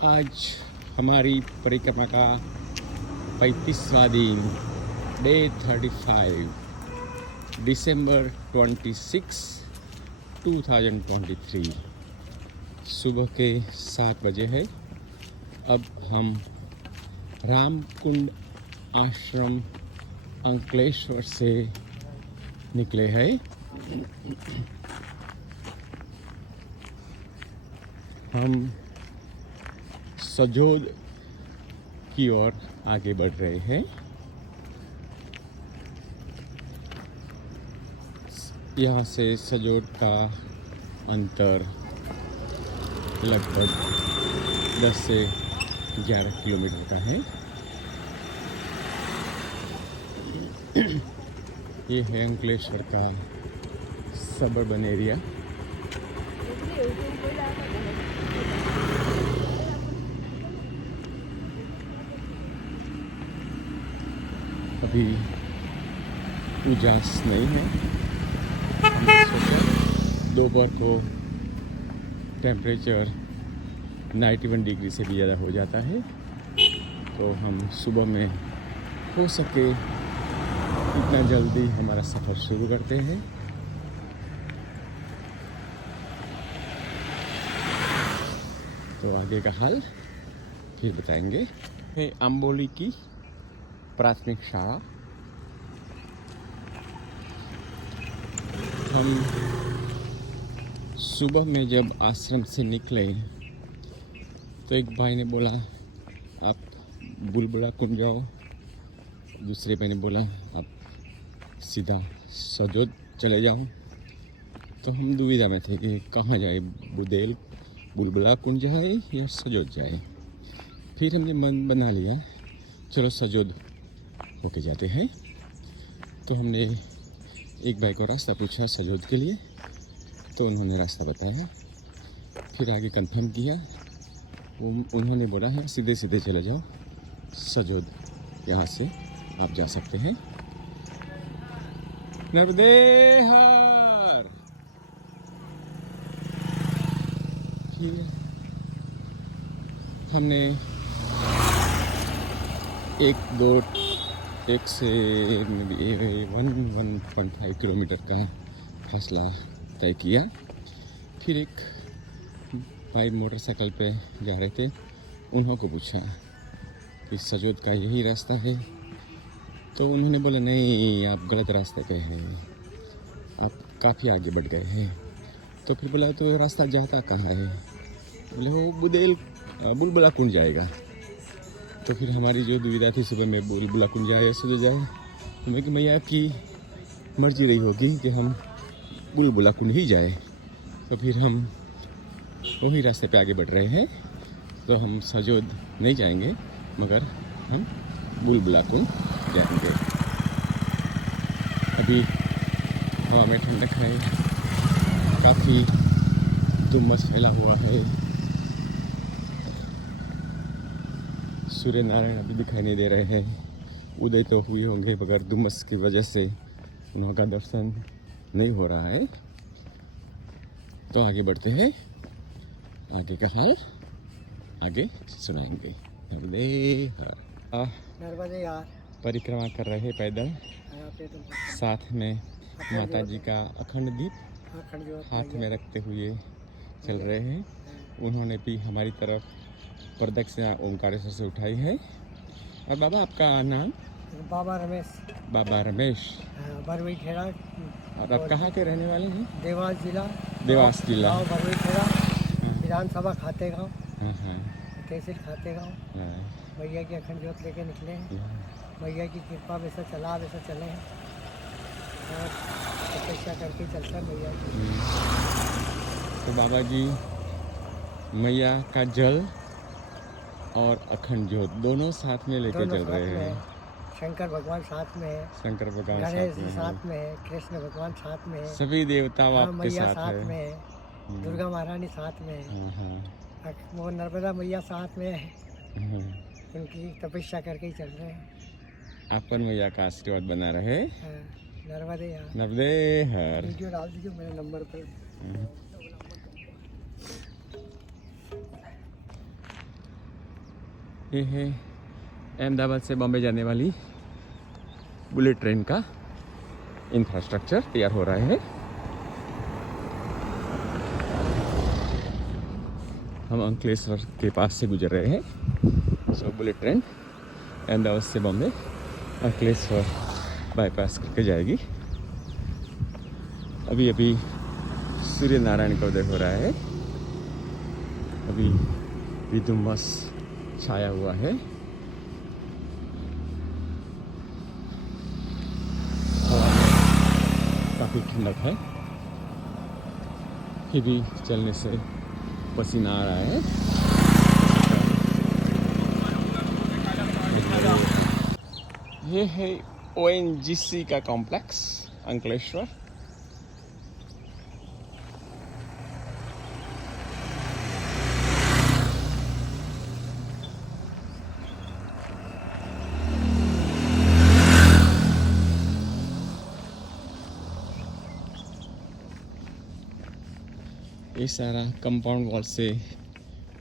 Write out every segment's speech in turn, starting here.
आज हमारी परिक्रमा का 35वां दिन, डे 35, दिसंबर 26, 2023। सुबह के 7 बजे है। अब हम रामकुंड आश्रम अंकलेश्वर से निकले हैं। हम सजोद की ओर आगे बढ़ रहे हैं। यहाँ से सजोद का अंतर लगभग 10 से 11 किलोमीटर का है। ये है अंकलेश्वर का सबर्बन एरिया। अभी उजास नहीं है। दोपहर को टेम्परेचर 91 डिग्री से भी ज़्यादा हो जाता है, तो हम सुबह में हो सके इतना जल्दी हमारा सफ़र शुरू करते हैं। तो आगे का हाल फिर बताएंगे। है अम्बोली की प्राथमिक शाला। हम सुबह में जब आश्रम से निकले तो एक भाई ने बोला आप बुलबुला कुंड जाओ, दूसरे भाई ने बोला आप सीधा सजोद चले जाओ। तो हम दुविधा में थे कि कहाँ जाए, बुलबुला कुंड जाए या सजोद जाए। फिर हमने मन बना लिया चलो सजोद होके जाते हैं। तो हमने एक भाई को रास्ता पूछा सजोद के लिए, तो उन्होंने रास्ता बताया। फिर आगे कंफर्म किया, उन्होंने बोला है सीधे सीधे चले जाओ सजोद, यहाँ से आप जा सकते हैं। नर्मदे हर। फिर हमने 1 से 1.5 किलोमीटर का फासला तय किया। फिर एक भाई मोटरसाइकिल पे जा रहे थे, उन्होंने पूछा कि सजोद का यही रास्ता है। तो उन्होंने बोला नहीं आप गलत रास्ते पे हैं, आप काफ़ी आगे बढ़ गए हैं। तो फिर बोला तो रास्ता जाता कहाँ है? बोले वो बुलबुला कुंड जाएगा। तो फिर हमारी जो दुविधा थी सुबह में बुलबुला कुंड जाए या सजोद जाए, तो मैं कि मैया आपकी मर्जी रही होगी कि हम बुलबुला कुंड ही जाए। तो फिर हम वही रास्ते पे आगे बढ़ रहे हैं। तो हम सजोद नहीं जाएंगे, मगर हम बुलबुला कुंड जाएंगे। अभी हवा में ठंडक है, काफ़ी धुम्मस फैला हुआ है। सूर्य नारायण अभी दिखाई नहीं दे रहे हैं। उदय तो हुए होंगे, मगर धुम्मस की वजह से उनका दर्शन नहीं हो रहा है। तो आगे बढ़ते हैं, आगे का हाल आगे सुनाएंगे। नर्मदे हर। परिक्रमा कर रहे हैं पैदल, साथ में माता जी का अखंड दीप हाथ में रखते हुए चल रहे हैं। उन्होंने भी हमारी तरफ प्रदक्षिणा ओमकारेश्वर से उठाई है। और बाबा आपका नाम? बाबा रमेश। बाबा रमेश। बरवई खेड़ा। और आप कहाँ के रहने वाले हैं? देवास जिला। देवास जिला। बरवई खेड़ा, विधानसभा खाते गाँव, तहसील खाते गाँव। भैया की अखंड ज्योत लेके निकले हैं। भैया की कृपा वैसा चला वैसा चले हैं, और तपस्या करके चलता है भैया की। तो बाबा जी मैया का जल और अखंड ज्योत दोनों साथ में लेके चल रहे हैं। शंकर भगवान साथ में है, शंकर भगवान गणेश साथ में है, कृष्ण भगवान साथ में है, सभी देवता आपके साथ में है, दुर्गा महारानी साथ में है, वो नर्मदा मैया साथ में है। उनकी तपस्या करके ही चल रहे हैं। आप पर मैया का आशीर्वाद बना रहे। नर्मदे हर। वीडियो डाल दीजिए मेरे नंबर पर। ये है अहमदाबाद से बॉम्बे जाने वाली बुलेट ट्रेन का इंफ्रास्ट्रक्चर तैयार हो रहा है। हम अंकलेश्वर के पास से गुजर रहे हैं। सो बुलेट ट्रेन अहमदाबाद से बॉम्बे अंकलेश्वर बाईपास करके जाएगी। अभी अभी सूर्य नारायण का उदय हो रहा है। अभी भी धुम्मस छाया हुआ है। हवा में काफ़ी ठंडक है, फिर भी चलने से पसीना आ रहा है। ये है ONGC का कॉम्प्लेक्स अंकलेश्वर। ये सारा कंपाउंड वॉल से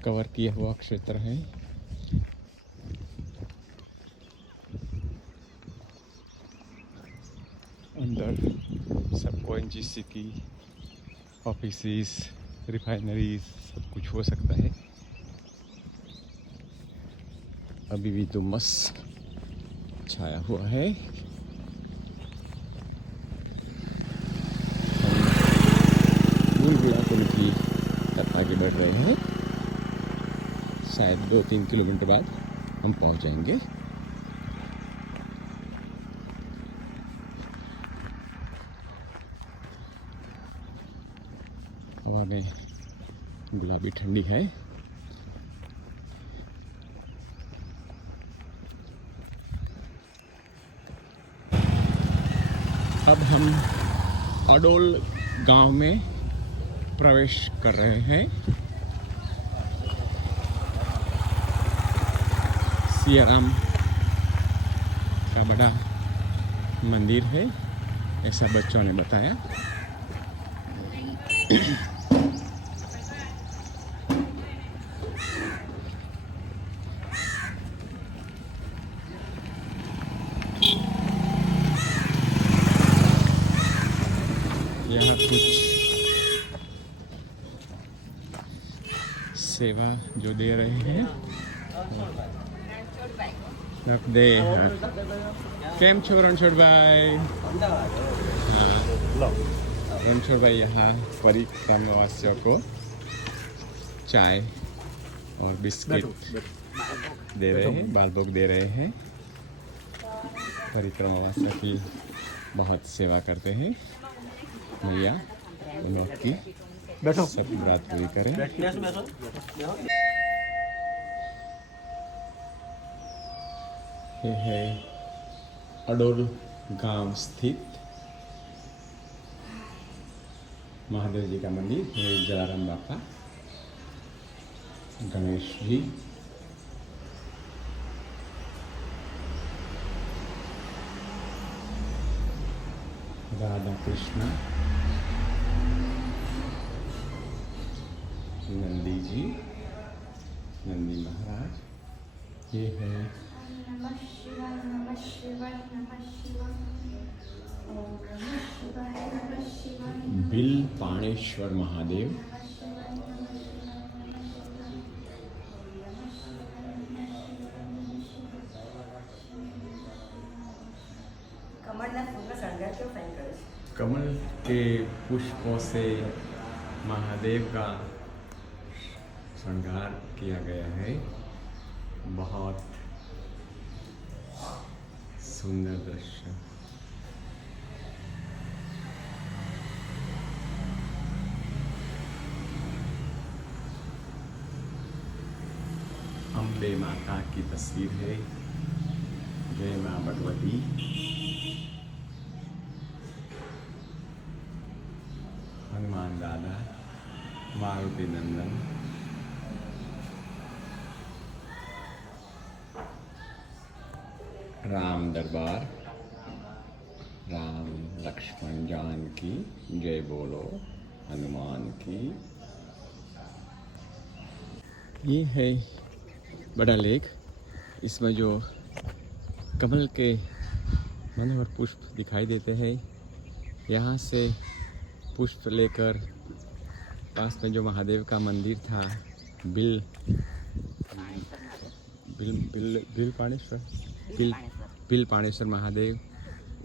कवर किया हुआ क्षेत्र है। अंदर सब ONGC की ऑफिसेस, रिफाइनरीज सब कुछ हो सकता है। अभी भी धुम्मस छाया हुआ है। की तरफ आगे बढ़ रहे हैं। शायद 2-3 किलोमीटर बाद हम पहुंच जाएंगे। हवा में गुलाबी ठंडी है। अब हम अडोल गांव में प्रवेश कर रहे हैं। सियाराम का बड़ा मंदिर है, ऐसा बच्चों ने बताया। यहाँ कुछ सेवा जो दे रहे हैं सब दे। केम छो रणछोड़ भाई? रणछोड़ भाई यहाँ परिक्रमावासियों को चाय और बिस्किट दे रहे हैं, बालभोग दे रहे हैं। परिक्रमावासियों की बहुत सेवा करते हैं। मैया उन लोग की सब रात पूरी करें। ये है अडोल गांव स्थित महादेव जी का मंदिर है। जलाराम बापा, गणेश जी, राधा कृष्ण, नंदी जी, नंदी महाराज। ये है बिल पाणेश्वर महादेव। कमल के पुष्पों से महादेव का श्रृंगार किया गया है। बहुत सुंदर दृश्य। अम्बे माता की तस्वीर है। जय मां भगवती। हनुमान दादा, मारुति नंदन, राम दरबार, राम लक्ष्मण जानकी, जय बोलो हनुमान की। ये है बड़ा लेक इसमें जो कमल के मनोहर पुष्प दिखाई देते हैं, यहाँ से पुष्प लेकर पास में जो महादेव का मंदिर था, बिल पाणेश्वर महादेव,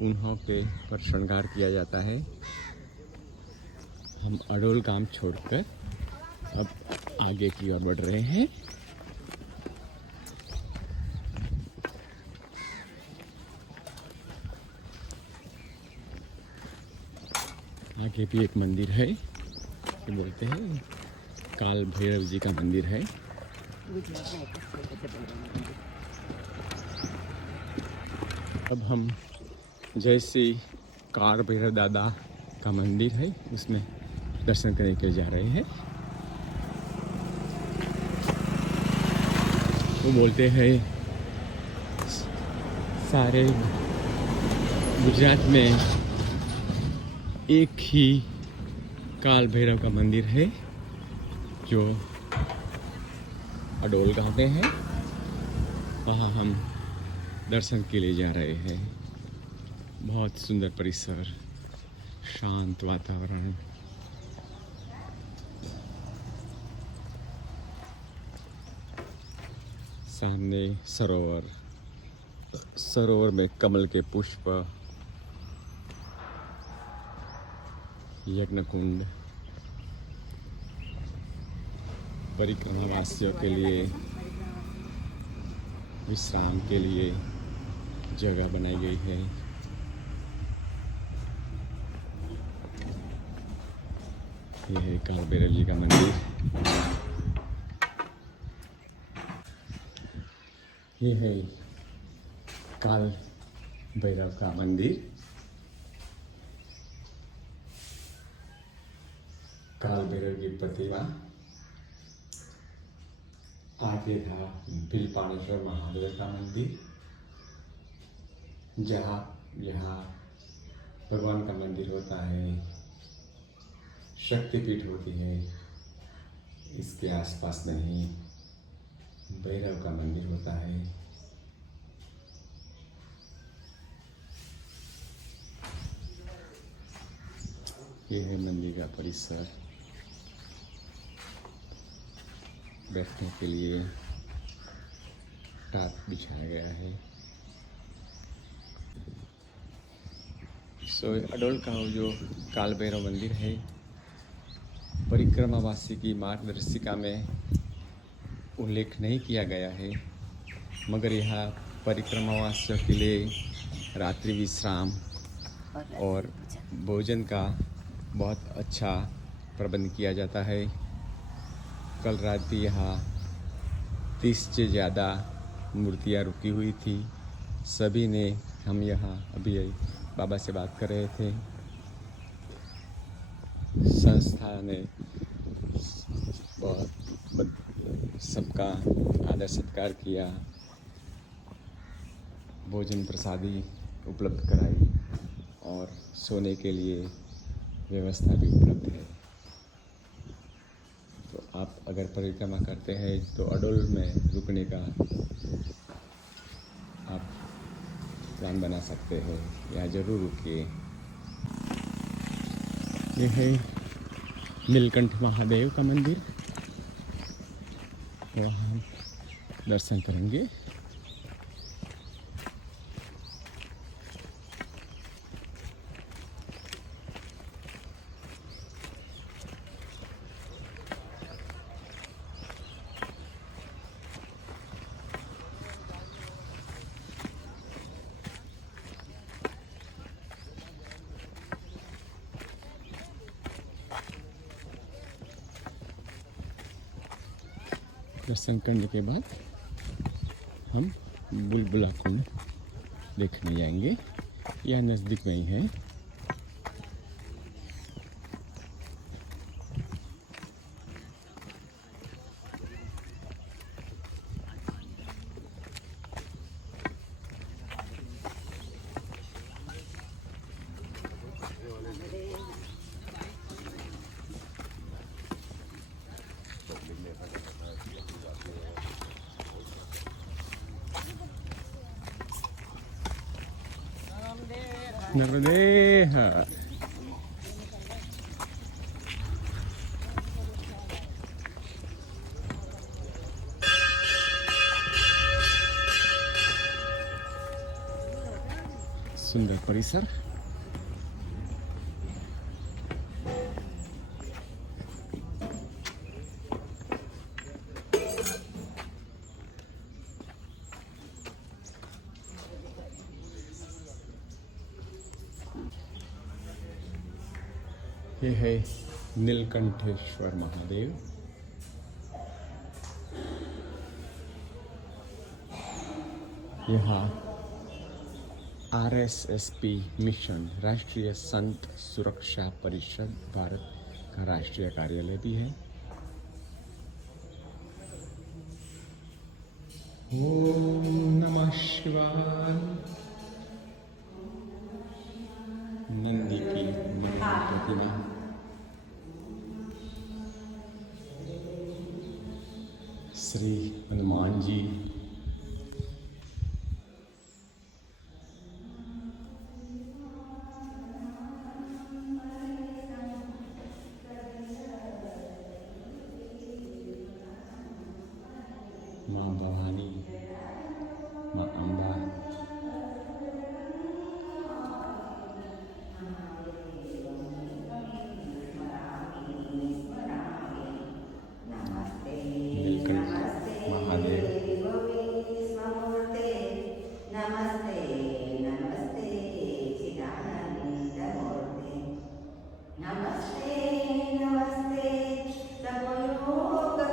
उन्हों के पर श्रृंगार किया जाता है। हम अडोल गांव छोड़कर अब आगे की ओर बढ़ रहे हैं। आगे भी एक मंदिर है, ये बोलते हैं काल भैरव जी का मंदिर है। अब हम जैसे काल भैरव दादा का मंदिर है, उसमें दर्शन करने के लिए जा रहे हैं। वो बोलते हैं सारे गुजरात में एक ही काल भैरव का मंदिर है जो अडोल गांव में है। वहाँ हम दर्शन के लिए जा रहे हैं। बहुत सुंदर परिसर, शांत वातावरण। सामने सरोवर, सरोवर में कमल के पुष्प, यज्ञ कुंड, परिक्रमा वासियों के लिए विश्राम के लिए जगह बनाई गई है। यह है काल भैरव जी का मंदिर। यह है काल भैरव का मंदिर। काल भैरव की प्रतिमा। आगे था बिल पाणेश्वर महादेव का मंदिर, यहाँ भगवान का मंदिर होता है, शक्तिपीठ होती है। इसके आसपास में ही भैरव का मंदिर होता है। यह है मंदिर का परिसर। बैठने के लिए टाट बिछाया गया है। अडोल का जो काल भैरव मंदिर है, परिक्रमावासी की मार्गदर्शिका में उल्लेख नहीं किया गया है, मगर यहाँ परिक्रमावासियों के लिए रात्रि विश्राम और भोजन का बहुत अच्छा प्रबंध किया जाता है। कल रात भी यहाँ 30 से ज़्यादा मूर्तियाँ रुकी हुई थी। सभी ने, हम यहाँ अभी बाबा से बात कर रहे थे, संस्था ने बहुत सबका आदर सत्कार किया, भोजन प्रसादी उपलब्ध कराई और सोने के लिए व्यवस्था भी उपलब्ध है। तो आप अगर परिक्रमा करते हैं तो अडोल में रुकने का आप प्लान बना सकते हो, यहाँ ज़रूर रुकिए। यह है नीलकंठ महादेव का मंदिर, वहाँ दर्शन करेंगे। दर्शन करने के बाद हम बुलबुला कुंड देखने जाएंगे। यह नज़दीक में ही है। नर्मदे हर। सुंदर परिसर। ये है नीलकंठेश्वर महादेव। यहाँ RSSP मिशन, राष्ट्रीय संत सुरक्षा परिषद भारत का राष्ट्रीय कार्यालय भी है। ओम नमः शिवाय। नंदी की मनोहर प्रतिमा। श्री हनुमान जी। माँ भवानी, माँ अम्बा, नीलकंठ महादेव। नमस्ते नमस्ते चिदानंदमूर्ते नमस्ते नमस्ते तपोयोगगम्यं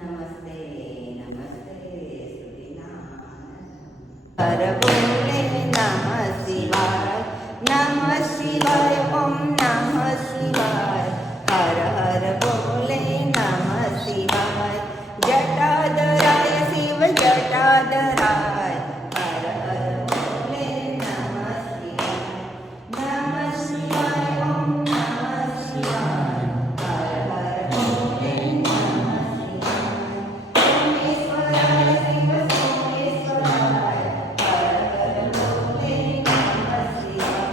नमस्ते नमस्ते स्तुतिनाथं। हर बोले नमः शिवाय ओम नमः शिवाय। हर हर बोले नमः शिवाय। जटाधराय शिव जटाधराय। हर हर बोले नमः शिवाय ओम नमः शिवाय। हर हर बोले नमः शिवाय। सोमेश्वराय शिव सोमेश्वराय। हर हर बोले नमः शिवाय।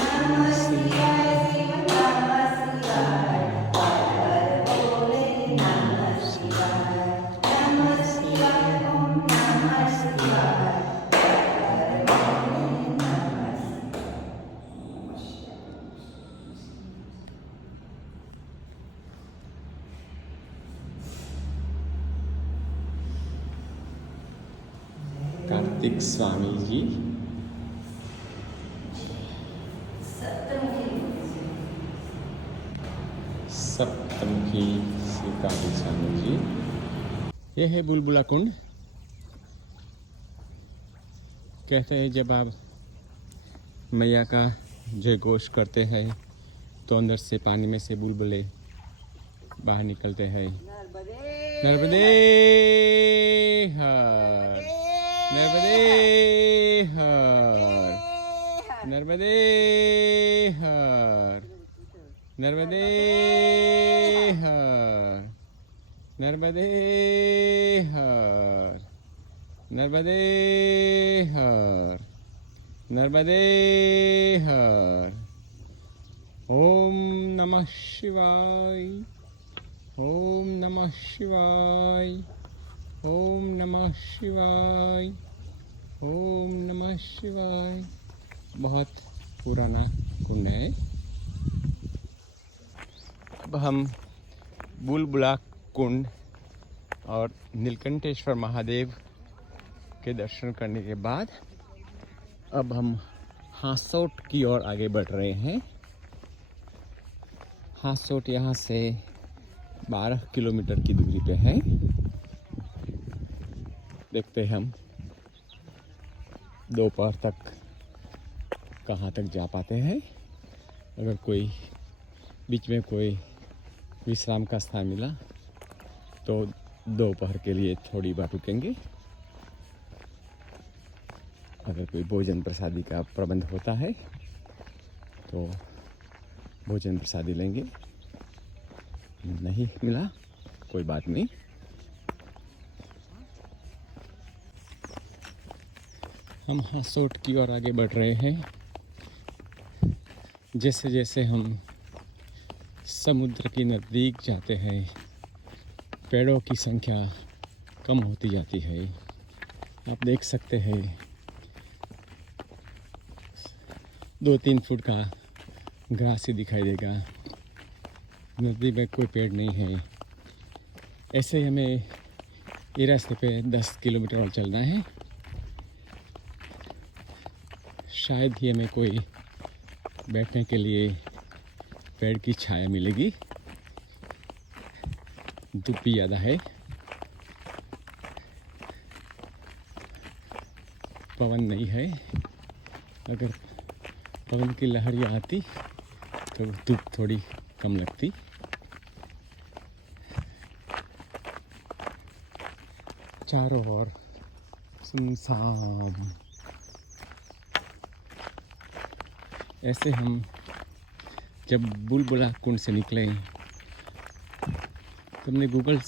नमः शिवाय शिव नमः शिवाय। हर हर बोले नमः शिवाय। नमः शिवाय ओम नमः शिवाय। हर हर बोले नमः कार्तिक स्वामी जी। सप्तमुखी श्री कार्तिक स्वामी जी। यह है बुलबुला कुंड। कहते हैं जब आप मैया का जय घोष करते हैं तो अंदर से पानी में से बुलबुले बाहर निकलते हैं। नर्मदे हर, नर्मदे हर, नर्मदे हर, नर्मदे हर, नर्मदे हर, नर्मदे हर, नर्मदे हर। ओम नमः शिवाय। ओम नमः शिवाय। ओम नमः शिवाय। ओम नमः शिवाय। बहुत पुराना कुंड है। अब हम बुलबुला कुंड और नीलकंठेश्वर महादेव के दर्शन करने के बाद अब हम हासोट की ओर आगे बढ़ रहे हैं। हासोट यहाँ से 12 किलोमीटर की दूरी पे है। देखते हैं हम दोपहर तक कहाँ तक जा पाते हैं। अगर कोई बीच में कोई विश्राम का स्थान मिला तो दोपहर के लिए थोड़ी बार रुकेंगे। अगर कोई भोजन प्रसादी का प्रबंध होता है तो भोजन प्रसादी लेंगे। नहीं मिला कोई बात नहीं। हम हासोट की ओर आगे बढ़ रहे हैं। जैसे जैसे हम समुद्र के नज़दीक जाते हैं पेड़ों की संख्या कम होती जाती है। आप देख सकते हैं 2-3 फुट का घास ही दिखाई देगा, नदी में कोई पेड़ नहीं है। ऐसे ही हमें ये रास्ते पे 10 किलोमीटर और चलना है। शायद ही हमें कोई बैठने के लिए पेड़ की छाया मिलेगी। धूप भी ज़्यादा है, पवन नहीं है। अगर पवन की लहर आती तो धूप थोड़ी कम लगती। चारों ओर सुनसान। ऐसे हम जब बुलबुला कुंड से निकले तो हमने गूगल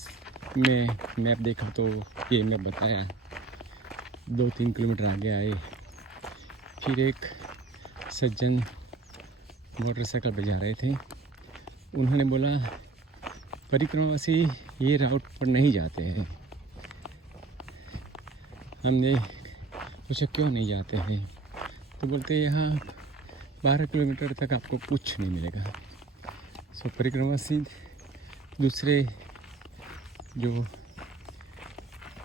में मैप देखा तो ये मैप बताया 2-3 किलोमीटर आगे आए। फिर एक सज्जन मोटरसाइकिल पे जा रहे थे, उन्होंने बोला परिक्रमावासी ये राउट पर नहीं जाते हैं। हमने पूछा क्यों नहीं जाते हैं, तो बोलते यहाँ 12 किलोमीटर तक आपको कुछ नहीं मिलेगा। सो परिक्रमावासी दूसरे जो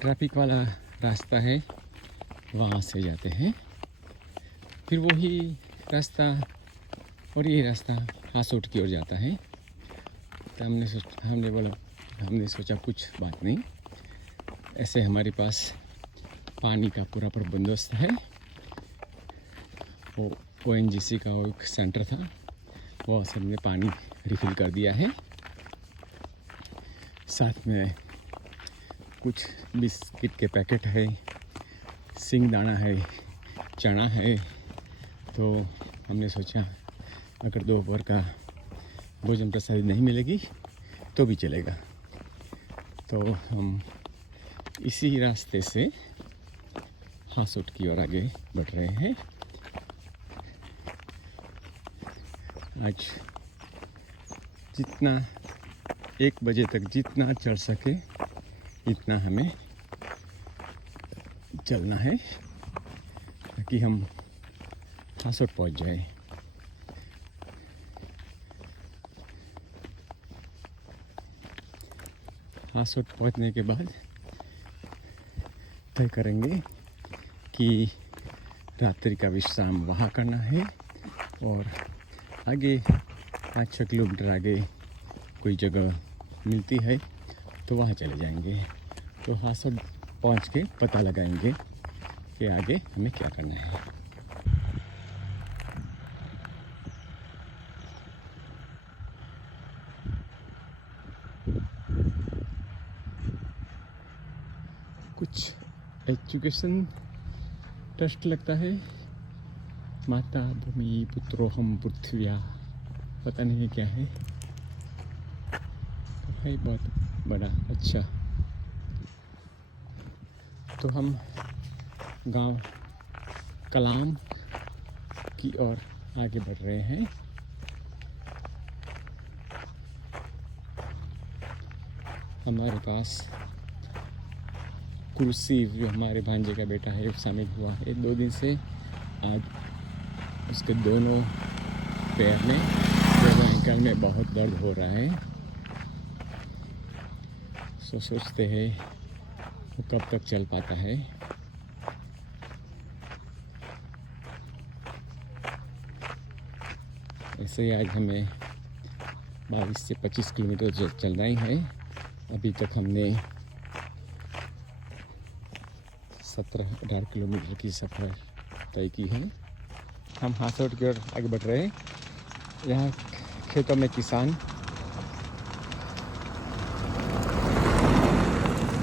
ट्रैफिक वाला रास्ता है वहाँ से जाते हैं। फिर वही रास्ता और ये रास्ता हासोट की ओर जाता है। तो हमने सोचा कुछ बात नहीं, ऐसे हमारे पास पानी का पूरा बंदोबस्त है। वो ONGC का वो एक सेंटर था, वो सबने पानी रिफ़िल कर दिया है। साथ में कुछ बिस्किट के पैकेट है, सिंगदाना है, चना है। तो हमने सोचा अगर दोपहर का भोजन प्रसाद नहीं मिलेगी तो भी चलेगा। तो हम इसी रास्ते से हासोट की ओर आगे बढ़ रहे हैं। आज जितना 1 बजे तक जितना चल सके इतना हमें चलना है ताकि हम हासोट पहुंच जाए। हासोट पहुंचने के बाद तय करेंगे कि रात्रि का विश्राम वहाँ करना है और आगे 5-6 किलोमीटर आगे कोई जगह मिलती है तो वहाँ चले जाएंगे। तो हासोट पहुँच के पता लगाएंगे कि आगे हमें क्या करना है। कुछ एजुकेशन ट्रस्ट लगता है, माता भूमि पुत्रोहम पृथ्व्या, पता नहीं क्या है। तो है बहुत बड़ा अच्छा। तो हम गांव कलाम की ओर आगे बढ़ रहे हैं। हमारे पास कुर्सी जो हमारे भांजे का बेटा है शामिल हुआ है 2 दिन से। आज उसके दोनों पैर में, दोनों एंकल में बहुत दर्द हो रहा है। सोचते हैं वो कब तक चल पाता है। ऐसे ही आज हमें 22 से 25 किलोमीटर चलना ही है। अभी तक हमने 17-18 किलोमीटर की सफ़र तय की है। हम हासोट की ओर आगे बढ़ रहे हैं। यहाँ खेतों में किसान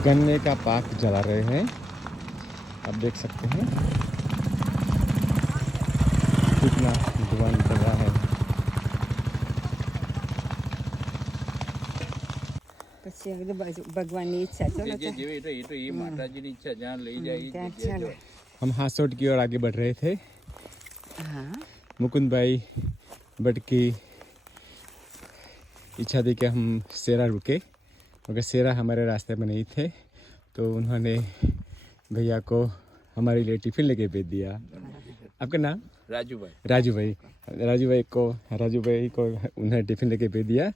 गन्ने का पाक जला रहे हैं, आप देख सकते हैं कितना धुआं निकल रहा है। ભગવાનની ઈચ્છા ચલો हम हासोट की ओर आगे बढ़ रहे थे। हाँ मुकुंद भाई बट की इच्छा थी कि हम सेरा रुके, मगर सेरा हमारे रास्ते में नहीं थे, तो उन्होंने भैया को हमारे लिए टिफ़िन लेके भेज दिया। आपका नाम? राजू भाई। राजू भाई को उन्हें टिफ़िन लेके भेज दिया।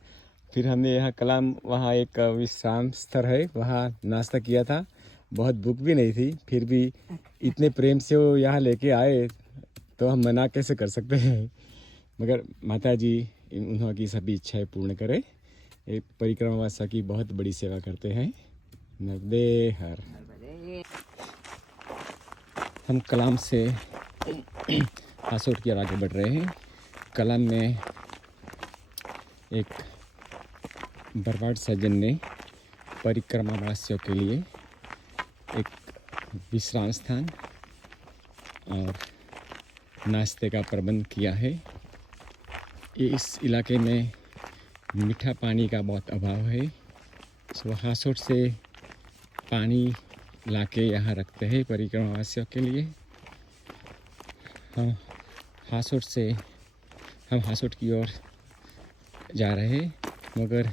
फिर हमने यहाँ कलाम, वहाँ एक विश्राम स्थल है, वहाँ नाश्ता किया था। बहुत भूख भी नहीं थी, फिर भी इतने प्रेम से वो यहाँ लेके आए तो हम मना कैसे कर सकते हैं। मगर माता जी उन्हों की सभी इच्छाएं पूर्ण करे। एक परिक्रमा वासा की बहुत बड़ी सेवा करते हैं। नर्मदे हर। हम कलाम से हासोट की ओर आगे बढ़ रहे हैं। कलाम में एक बरवाड़ सज्जन ने परिक्रमा वासियों के लिए एक विश्राम स्थान और नाश्ते का प्रबंध किया है। इस इलाके में मीठा पानी का बहुत अभाव है, तो हासोट से पानी लाके यहाँ रखते हैं परिक्रमा वासियों के लिए। हम हासोट की ओर जा रहे हैं, मगर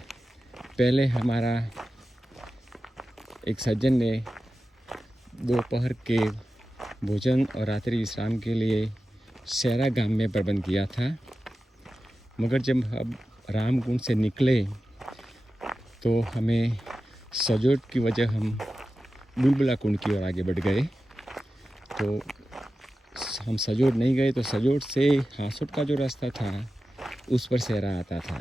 पहले हमारा एक सज्जन ने दोपहर के भोजन और रात्रि विश्राम के लिए सेरा गांव में प्रबंध किया था। मगर जब हम रामकुंड से निकले तो हमें सजोट की वजह हम बुलबुला कुंड की ओर आगे बढ़ गए। तो हम सजोट नहीं गए, तो सजोट से हासोट का जो रास्ता था उस पर सेरा आता था।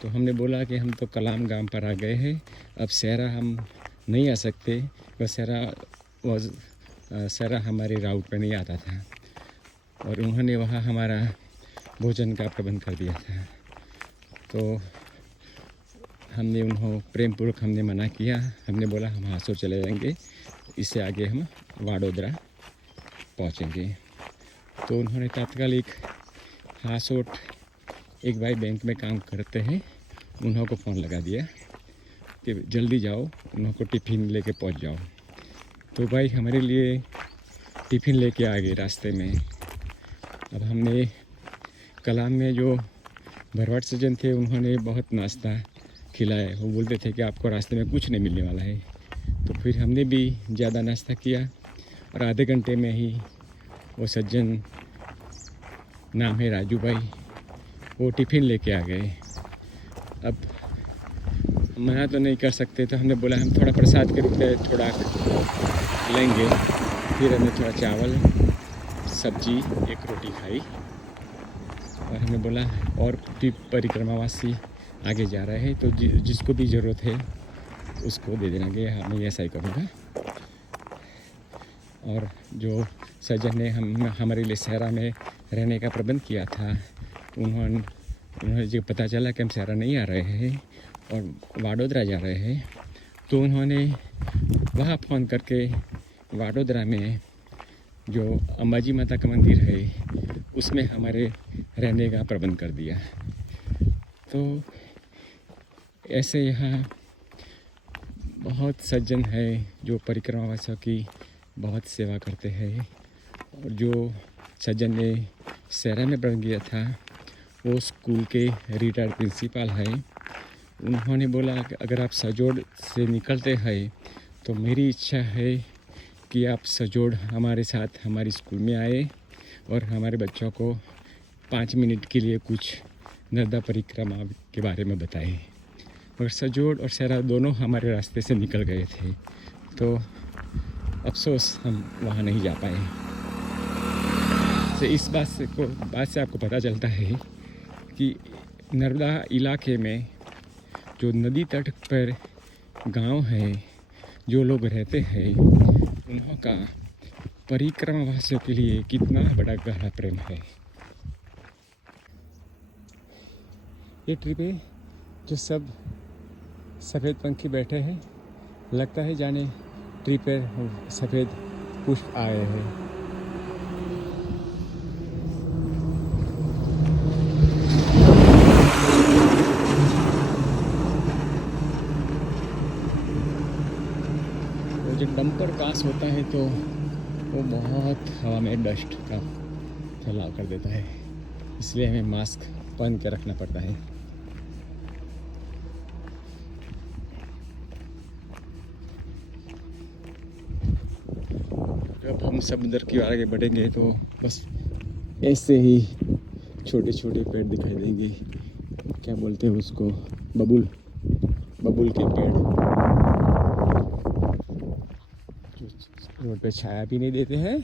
तो हमने बोला कि हम तो कलाम गांव पर आ गए हैं, अब सेरा हम नहीं आ सकते। वह सेरा हमारे राउट पर नहीं आता था, और उन्होंने वहाँ हमारा भोजन का प्रबंध कर दिया था। तो हमने उन्होंने प्रेम पूर्वक हमने मना किया। हमने बोला हम हासोट चले जाएंगे, इससे आगे हम वाडोदरा पहुंचेंगे। तो उन्होंने तात्कालिक हासोट एक भाई बैंक में काम करते हैं, उन्हों को फ़ोन लगा दिया कि जल्दी जाओ, उन्हों को टिफ़िन लेके पहुंच जाओ। तो भाई हमारे लिए टिफ़िन लेके आ गए रास्ते में। अब हमने कलाम में जो भरवाड़ सज्जन थे उन्होंने बहुत नाश्ता खिलाया। वो बोलते थे कि आपको रास्ते में कुछ नहीं मिलने वाला है। तो फिर हमने भी ज़्यादा नाश्ता किया, और आधे घंटे में ही वो सज्जन, नाम है राजू भाई, वो टिफ़िन लेके आ गए। अब मना तो नहीं कर सकते, तो हमने बोला हम थोड़ा प्रसाद के रूप में थोड़ा लेंगे। फिर हमने थोड़ा चावल, सब्जी, एक रोटी खाई, और हमने बोला और भी परिक्रमावासी आगे जा रहे हैं, तो जिसको भी ज़रूरत है उसको दे देना कि मैं ऐसा ही करूँगा। और जो सज्जन ने हमारे लिए सेरा में रहने का प्रबंध किया था, उन्होंने जब पता चला कि हम सेरा नहीं आ रहे हैं और वाडोदरा जा रहे हैं, तो उन्होंने वहाँ फ़ोन करके वाडोदरा में जो अंबाजी माता का मंदिर है उसमें हमारे रहने का प्रबंध कर दिया। तो ऐसे यहाँ बहुत सज्जन है जो परिक्रमा वासियों की बहुत सेवा करते हैं। और जो सज्जन ने सेरा में प्रबंध किया था वो स्कूल के रिटायर्ड प्रिंसिपल हैं। उन्होंने बोला कि अगर आप सजोड़ से निकलते हैं तो मेरी इच्छा है कि आप सजोड़ हमारे साथ हमारी स्कूल में आए और हमारे बच्चों को 5 मिनट के लिए कुछ नर्मदा परिक्रमा के बारे में बताएं। मगर सजोड़ और सेरा दोनों हमारे रास्ते से निकल गए थे, तो अफसोस हम वहाँ नहीं जा पाए। तो इस बात से आपको पता चलता है कि नर्मदा इलाके में जो नदी तट पर गांव हैं, जो लोग रहते हैं, उन्हों का परिक्रमा वासियों के लिए कितना बड़ा गहरा प्रेम है। ये ट्रिप है जो सब सफ़ेद पंखी बैठे हैं, लगता है जाने ट्रिप पर सफ़ेद पुष्प आए हैं। जब डंपर पास होता है तो वो बहुत हवा में डस्ट का फैलाव कर देता है। इसलिए हमें मास्क पहन के रखना पड़ता है। जब हम समुद्र की ओर आगे बढ़ेंगे तो बस ऐसे ही छोटे छोटे पेड़ दिखाई देंगे। क्या बोलते हैं उसको, बबूल, बबूल के पेड़ जो रोड पे छाया भी नहीं देते हैं,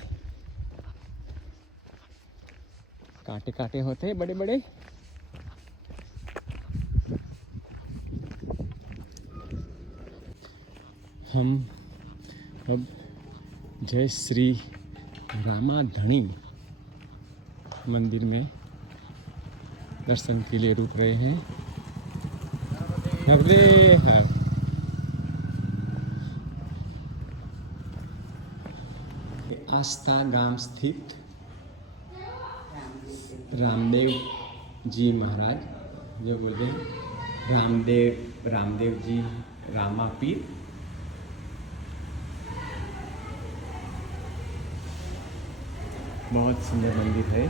कांटे कांटे होते हैं बड़े बड़े। हम अब जय श्री रामाधणी मंदिर में दर्शन के लिए रुक रहे हैं। आस्था गांव स्थित रामदेव जी महाराज जो बोलते हैं रामदेव जी रामापीर। बहुत सुंदर मंदिर है।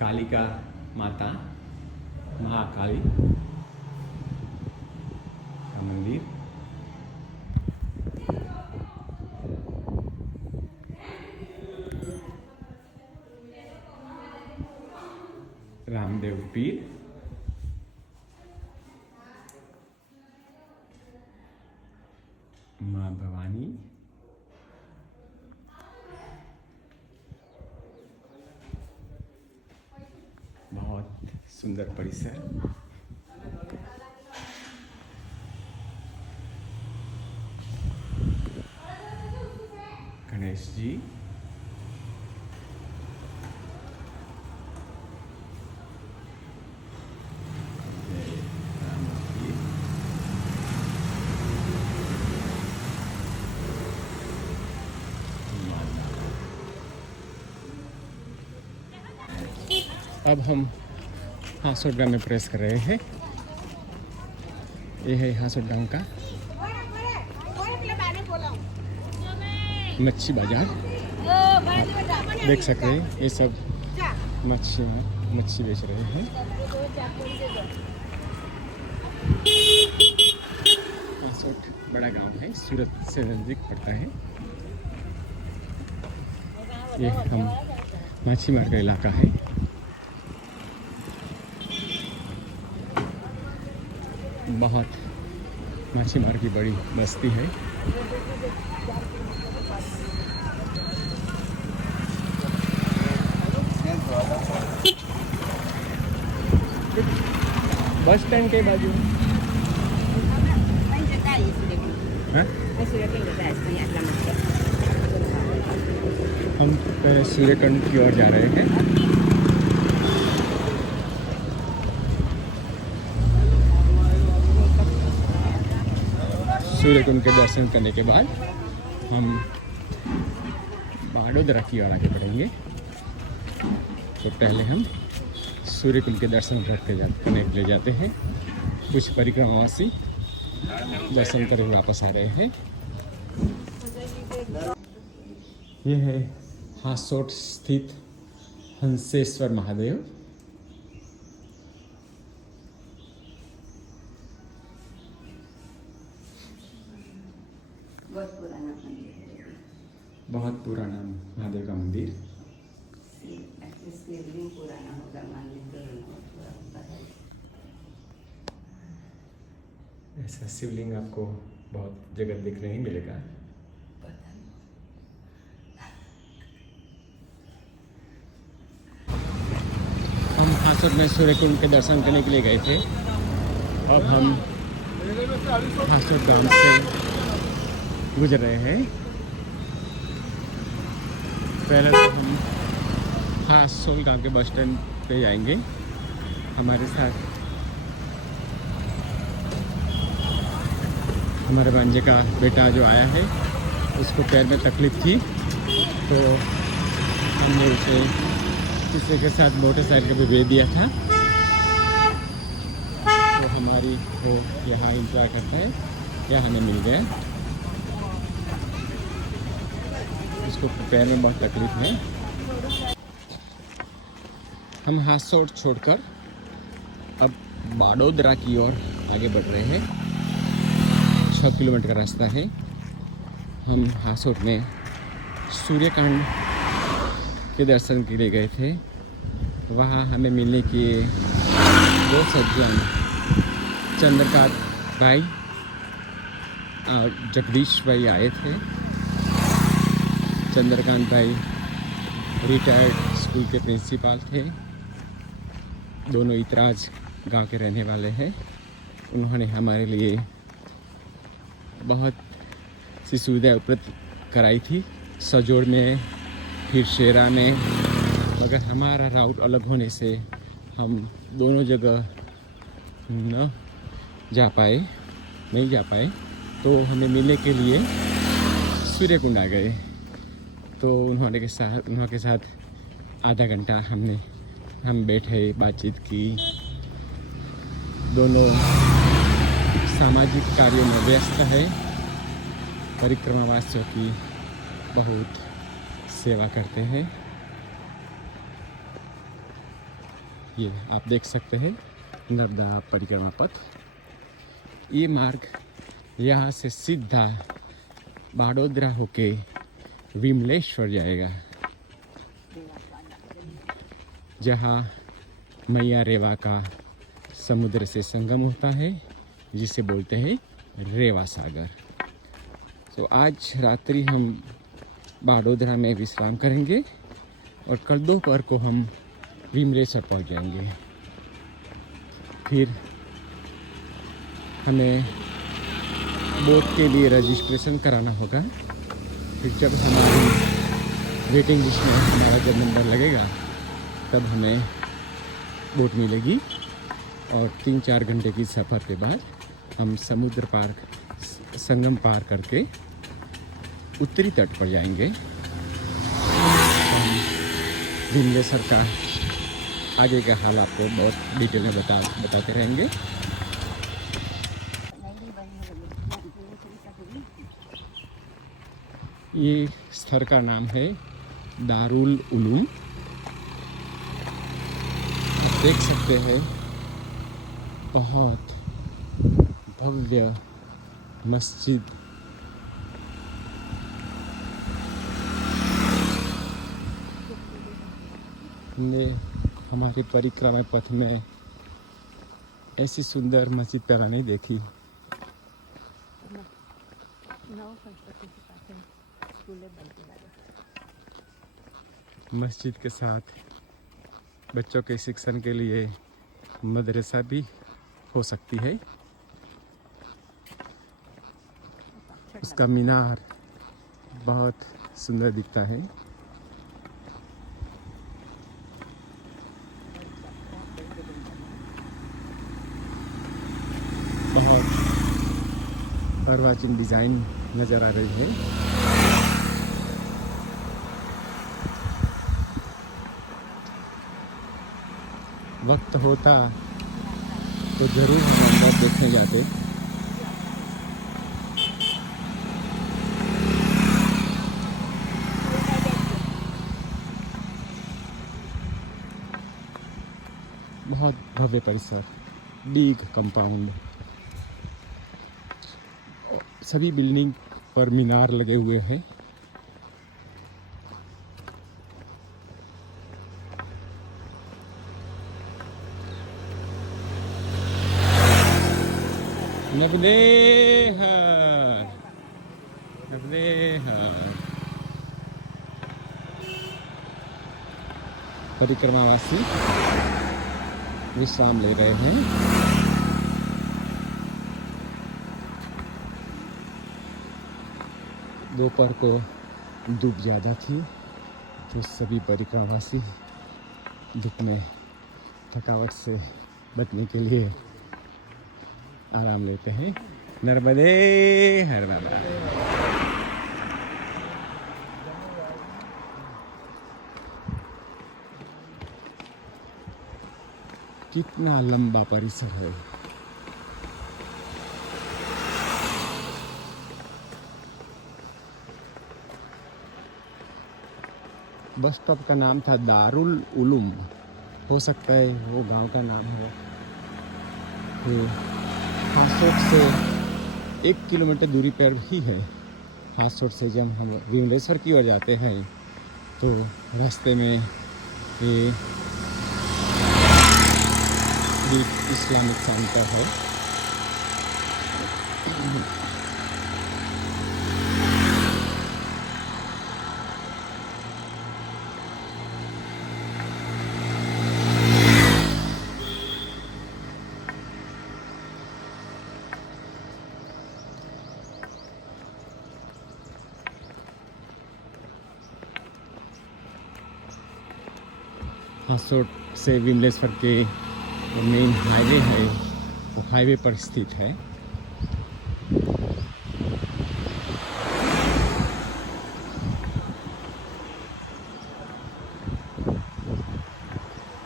कालिका माता, महाकाली का मंदिर। रामदेव पीर, माँ भवानी, बहुत सुंदर परिसर। गणेश जी, अब हम हासोट गांव में प्रवेश कर रहे हैं। ये है हासोट गांव का मच्छी बाजार। आप देख सकते हैं ये सब मच्छी बेच रहे हैं। हासोट बड़ा गांव है, सूरत से नज़दीक पड़ता है। ये हम मच्छी मार का इलाका है। बहुत मच्छी मार की बड़ी बस्ती है। बस स्टैंड के बाजू हाँ? हम पहले सूर्यकुंड की ओर जा रहे हैं। सूर्यकुंड के दर्शन करने के बाद हम बाड़ोदरा की ओर आगे बढ़ेंगे। तो पहले हम सूर्यकुंड के दर्शन करने के लिए जाते हैं। कुछ परिक्रमावासी दर्शन करके वापस आ रहे हैं। ये है हासोट स्थित हंसेश्वर महादेव। बहुत पुराना महादेव का मंदिर। ऐसा शिवलिंग आपको बहुत जगह देखने नहीं मिलेगा। हम हासोट में सूर्यकुंड के दर्शन करने के लिए गए थे। अब हम हासोट गांव से गुजर रहे हैं। पहले तो हम हासोट गांव के बस स्टैंड पे जाएंगे। हमारे साथ हमारे भांजे का बेटा जो आया है, उसको पैर में तकलीफ थी, तो हमने उसे किसी के साथ मोटरसाइकिल पे भेज दिया था। तो हमारी वो यहाँ इंतजार करता है, यहाँ हमें मिल गया। उसको पैर में बहुत तकलीफ है, हम हासोट छोड़कर अब बाड़ोदरा की ओर आगे बढ़ रहे हैं। 6 किलोमीटर का रास्ता है। हम हासोट में सूर्यकांड के दर्शन के लिए गए थे। वहाँ हमें मिलने के 2 सज्जन चंद्रकांत भाई और जगदीश भाई आए थे। चंद्रकांत भाई रिटायर्ड स्कूल के प्रिंसिपल थे। दोनों इतराज गांव के रहने वाले हैं। उन्होंने हमारे लिए बहुत सी सुविधा उपलब्ध कराई थी, सजोड़ में फिर शेरा में। मगर हमारा राउट अलग होने से हम दोनों जगह नहीं जा पाए। तो हमें मिलने के लिए सूर्यकुंड आ गए। तो उन्होंने के साथ आधा घंटा हम बैठे, बातचीत की। दोनों सामाजिक कार्यों में व्यस्त है। परिक्रमावासियों की बहुत सेवा करते हैं। ये आप देख सकते हैं नर्मदा परिक्रमा पथ। ये मार्ग यहाँ से सीधा बाड़ोदरा होके विमलेश्वर जाएगा, जहाँ मैया रेवा का समुद्र से संगम होता है, जिसे बोलते हैं रेवा सागर। तो आज रात्रि हम बाड़ोदरा में विश्राम करेंगे और कल दोपहर को हम विमलेश्वर पहुँच जाएंगे। फिर हमें बोट के लिए रजिस्ट्रेशन कराना होगा। फिर जब हमारी वेटिंग लिस्ट में हमारा जब नंबर लगेगा तब हमें बोट मिलेगी। और 3-4 घंटे की सफ़र के बाद हम समुद्र पार, संगम पार करके उत्तरी तट पर जाएंगे। विमलेश्वर का आगे का हाल आपको बहुत डिटेल में बताते रहेंगे। ये स्थल का नाम है दारुल उलूम। आप देख सकते हैं बहुत भव्य मस्जिद। हमने हमारे परिक्रमा पथ में ऐसी सुंदर मस्जिद पहले नहीं देखी। मस्जिद के साथ बच्चों के शिक्षण के लिए मदरसा भी हो सकती है। उसका मीनार बहुत सुंदर दिखता है। बहुत अर्वाचीन डिज़ाइन नज़र आ रही है। वक्त होता तो ज़रूर हम अंदर देखने जाते। बहुत भव्य परिसर, बिग कंपाउंड, सभी बिल्डिंग पर मीनार लगे हुए हैं। नवदेहर परिक्रमावासी विश्राम ले रहे हैं। दोपहर को धूप ज़्यादा थी तो सभी परिक्रमावासी धूप में थकावट से बचने के लिए आराम लेते हैं। नर्मदे हर बाबा। कितना लंबा परिसर है। बस स्टॉप का नाम था दारुल उलूम, हो सकता है वो गांव का नाम है। तो हासोट से 1 किलोमीटर दूरी पर ही है। हासोट से जब हम विमलेश्वर की ओर जाते हैं तो रास्ते में ये इस्लामिक सेंटर है। हासोट से विमलेश्वर के मेन हाईवे है, वो हाईवे पर स्थित है।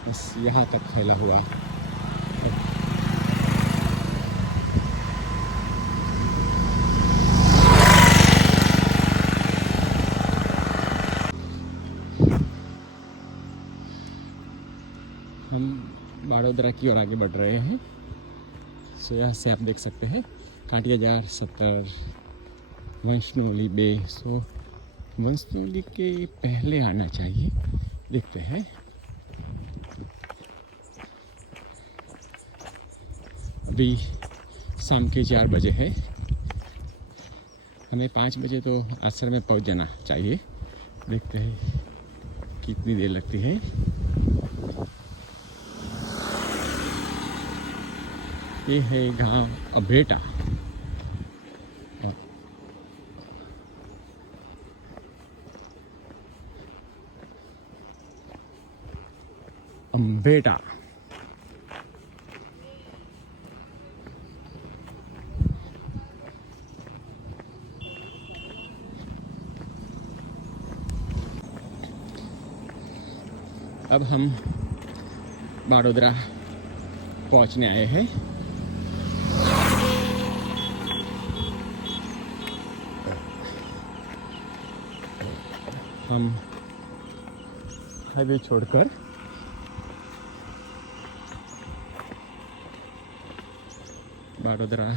बस यहाँ तक फैला हुआ है। हम बाड़ोदरा की ओर आगे बढ़ रहे हैं। सो यहाँ से आप देख सकते हैं कांटियाजार, सत्तर, वंशनोली बे। सो वंशनोली के पहले आना चाहिए, देखते हैं। अभी शाम के 4 बजे है, हमें 5 बजे तो आश्रम में पहुंच जाना चाहिए। देखते हैं कितनी देर लगती है। ये है गांव अम्बेटा। अम्बेटा अब हम बाड़ोदरा पहुंचने आए हैं। हम हाईवे छोड़कर बाड़ोदरा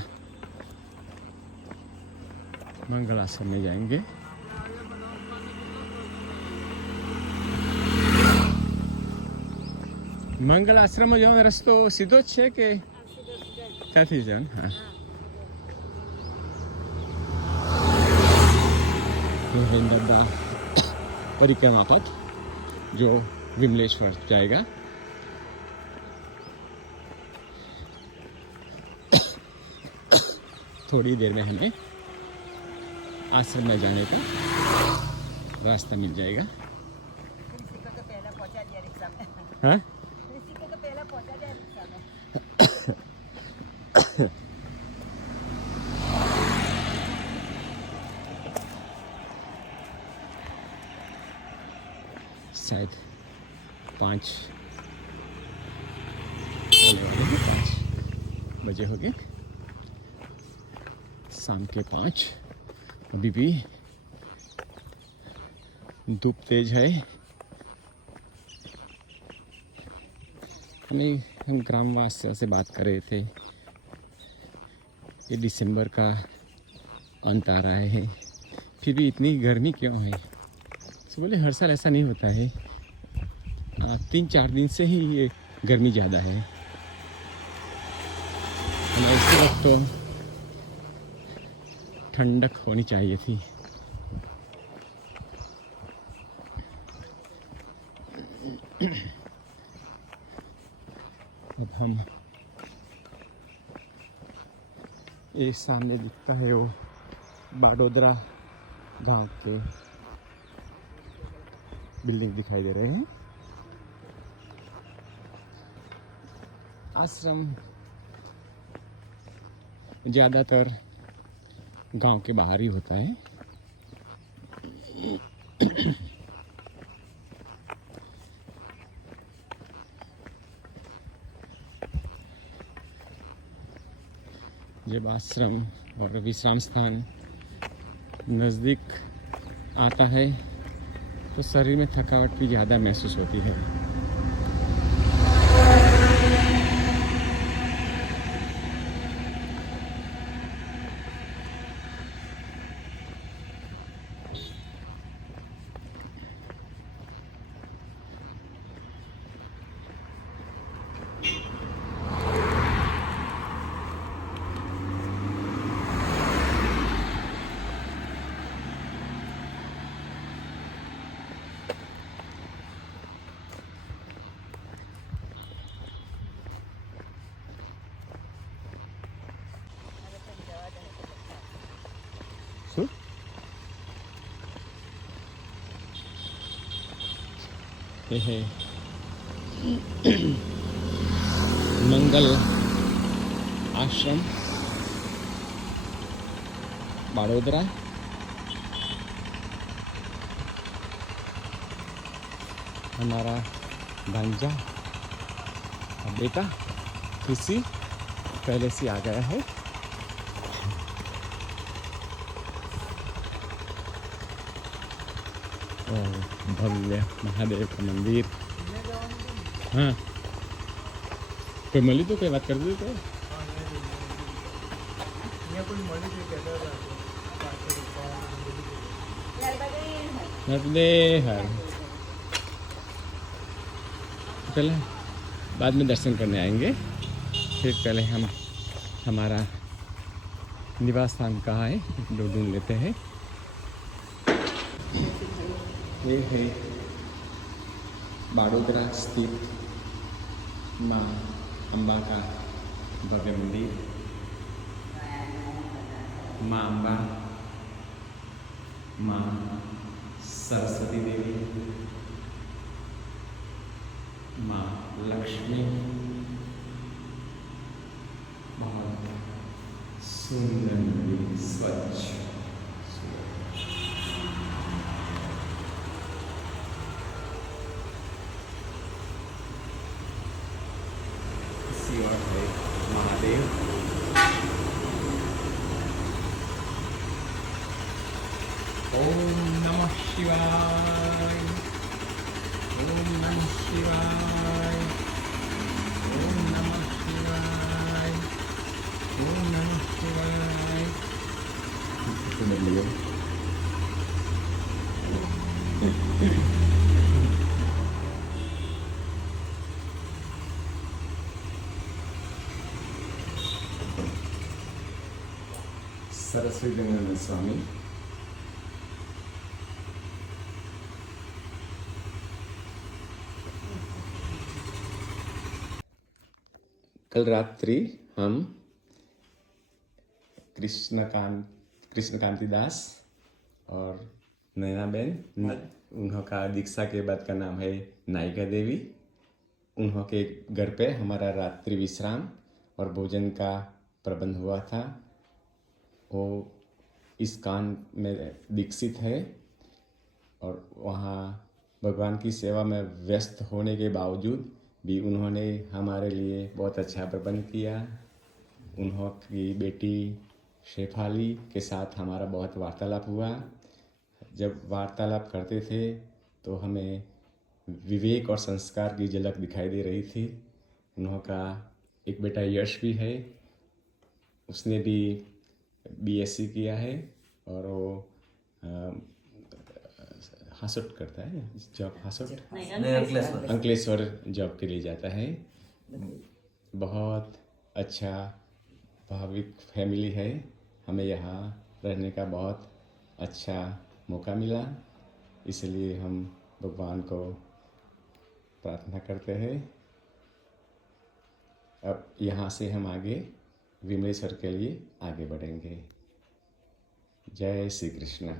मंगल आश्रम में जाएंगे। मंगल आश्रम में जવાનો રસ્તો સીધો જ છે કે ત્યાંથી જ? હા, दादा परिक्रमा पथ जो विमलेश्वर जाएगा। थोड़ी देर में हमें आश्रम में जाने का रास्ता मिल जाएगा। हाँ? शायद 5 बजे हो गए, शाम के 5। अभी भी धूप तेज है। हम ग्रामवासियों से बात कर रहे थे, ये दिसंबर का अंत आ रहा है, फिर भी इतनी गर्मी क्यों है? तो बोले हर साल ऐसा नहीं होता है, 3-4 दिन से ही ये गर्मी ज़्यादा है। इस वक्त तो ठंडक होनी चाहिए थी। अब हम ये सामने दिखता है वो बाड़ोदरा गांव के बिल्डिंग दिखाई दे रहे हैं। आश्रम ज़्यादातर गांव के बाहर ही होता है। जब आश्रम और विश्राम स्थान नज़दीक आता है तो शरीर में थकावट भी ज़्यादा महसूस होती है। So? हे मंगल आश्रम बड़ोदरा। हमारा भांजा बेटा खुशी पहले से आ गया है। और भव्य महादेव का मंदिर। हाँ, कोई मली तो कोई बात कर दी तो नर्मदे हर पहले बाद में दर्शन करने आएंगे। फिर पहले हम हमारा निवास स्थान कहाँ है ढूंढ लेते हैं। ये है बड़ोदरा स्थित माँ अम्बा का भव्य मंदिर। माँ अम्बा, माँ सरस्वती देवी, माँ लक्ष्मी, बहुत सुंदर मंदिर, स्वच्छ। और है महादेव। ओम नमः शिवाय, ओम नमः शिवाय, ओम नमः शिवाय, ओम नमः शिवाय। सरस्वती नंदन स्वामी। कल रात्रि हम कृष्णकांति दास और नैनाबेन, उनका दीक्षा के बाद का नाम है नायिका देवी। उनके घर पे हमारा रात्रि विश्राम और भोजन का प्रबंध हुआ था। वो इस्कॉन में दीक्षित है और वहाँ भगवान की सेवा में व्यस्त होने के बावजूद भी उन्होंने हमारे लिए बहुत अच्छा प्रबंध किया। उन्होंने बेटी शेफाली के साथ हमारा बहुत वार्तालाप हुआ। जब वार्तालाप करते थे तो हमें विवेक और संस्कार की झलक दिखाई दे रही थी। उनका एक बेटा यश भी है, उसने भी बीएससी किया है और वो हासुट करता है जॉब, हासुट अंकलेश्वर जॉब के लिए जाता है। बहुत अच्छा भाविक फैमिली है। हमें यहाँ रहने का बहुत अच्छा मौका मिला, इसलिए हम भगवान को प्रार्थना करते हैं। अब यहाँ से हम आगे विमलेश्वर के लिए आगे बढ़ेंगे। जय श्री कृष्ण।